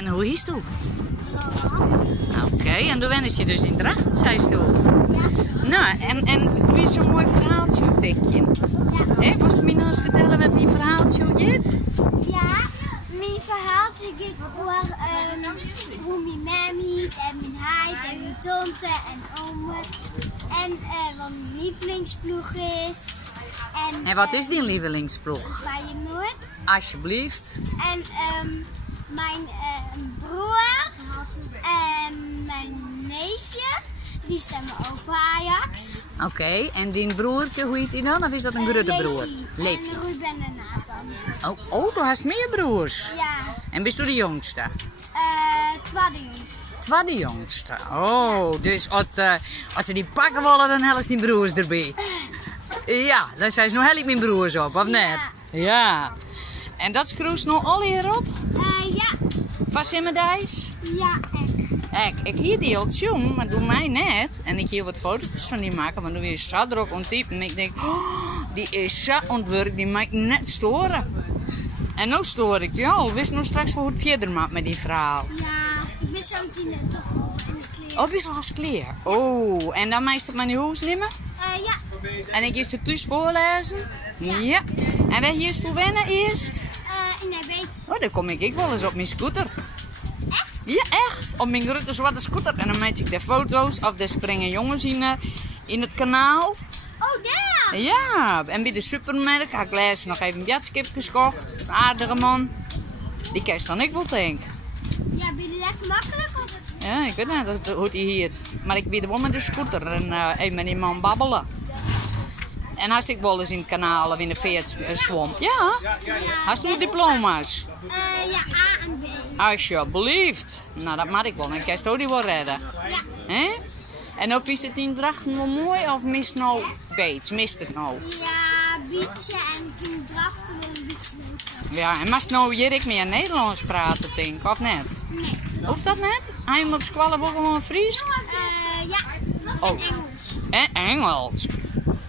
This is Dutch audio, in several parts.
En hoe is het? Oké, en toen ben je dus in Dracht, zei ze. Ja. Nou, en doe je zo'n mooi verhaaltje op tikje? Ja. Hé, was je me nou eens vertellen wat die verhaaltje gaat? Ja, mijn verhaaltje gaat over hoe mijn mammy en mijn heid en mijn tante en oma en wat mijn lievelingsploeg is. En wat is die lievelingsploeg? Feyenoord. Alsjeblieft. En mijn broer en mijn neefje, die stemmen ook voor Ajax. Oké, en die broertje, hoe heet die dan? Of is dat een grote broer? Levi. En Ruben en Nathan. Oh, du hast meer broers. Ja, En bist du de jongste? tweede jongste. Tweede jongste. Oh, dus als ze die pakken willen, dan hellen ze die broers erbij. Ja, dan zijn ze nog helemaal mijn broers op, of net? Ja. En dat schroest nog al hierop? Ja. Vast in mijn dijs? Ja, Ik hier die heel tjong, maar doe mij net. En ik hier wat foto's van die maken, want dan weer zo druk onttypen. En ik denk, oh, die is zo ontwerkt, die mag ik net storen. En nu stoor ik die al. Wist nog straks hoe het verder maakt met die verhaal. Ja, ik ben zo meteen toch al in de kleren. Oh, best wel als kleer. Oh, en dan meest op mijn huis nemen? Ja. En ik eerst het thuis voorlezen? Ja. En waar hier toe wennen eerst? In de beet. Oh, dan kom ik wel eens op mijn scooter. Echt? Ja, echt. Op mijn grote zwarte scooter. En dan maak ik de foto's of de springen jongens in het kanaal. Oh, daar! Ja, en bij de supermarkt had ik laatst nog even een jatskip gekocht. Een aardige man. Die kerst dan ik wel denk. Ja, ben je lekker makkelijk of? Ja, ik weet niet hoe hij heet. Maar ik ben gewoon met de scooter en even met die man babbelen. En had ik wel eens in het kanaal of in de veert zwom. Ja? Had je diploma's? Ja, A en B. Alsjeblieft. Nou, dat mag ik wel. Dan kan je die wel redden. Ja. Hè? En of is het in Dracht nog mooi of mist nou beets? Mist het nou? Ja, beetje en toen drachten we een beetje beter. Ja, en mag nou hier meer Nederlands praten, denk ik, of net? Nee. Hoeft dat net? Hij hem op school ook gewoon Fries? Ja. Oh. En Engels. En Engels.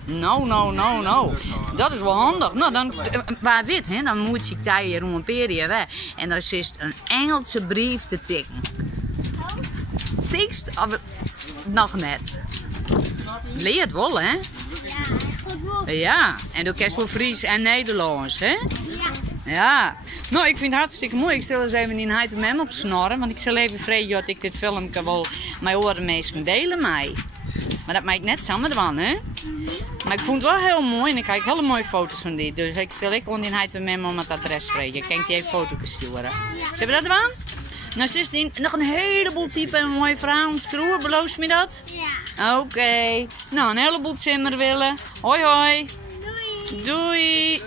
No. Dat is wel handig. Nou, dan, waar wit, hè, dan moet ik daar hier om een periode. En dan is een Engelse brief te tikken. Tekst? Of, nog net. Leer het wel, hè? Ja, eigenlijk wel. Ja, en dan kerst voor Fries en Nederlands, hè? Ja. Ja. Nou, ik vind het hartstikke mooi. Ik zal eens even in Heid Mem op snorren. Want ik zal even vragen dat ik dit filmpje wel met horen mensen delen mij. Maar dat maakt net samen van, hè? Maar ik vond het wel heel mooi en ik krijg hele mooie foto's van die. Dus ik stel ik gewoon in Heid Mem om het adres vragen. Ik kan je even foto's sturen. Zullen we dat doen? Nou, zus, nog een heleboel typen en mooie vrouwen. Stroer, beloof je me dat? Ja. Oké. Nou, een heleboel zimmer willen. Hoi hoi. Doei. Doei.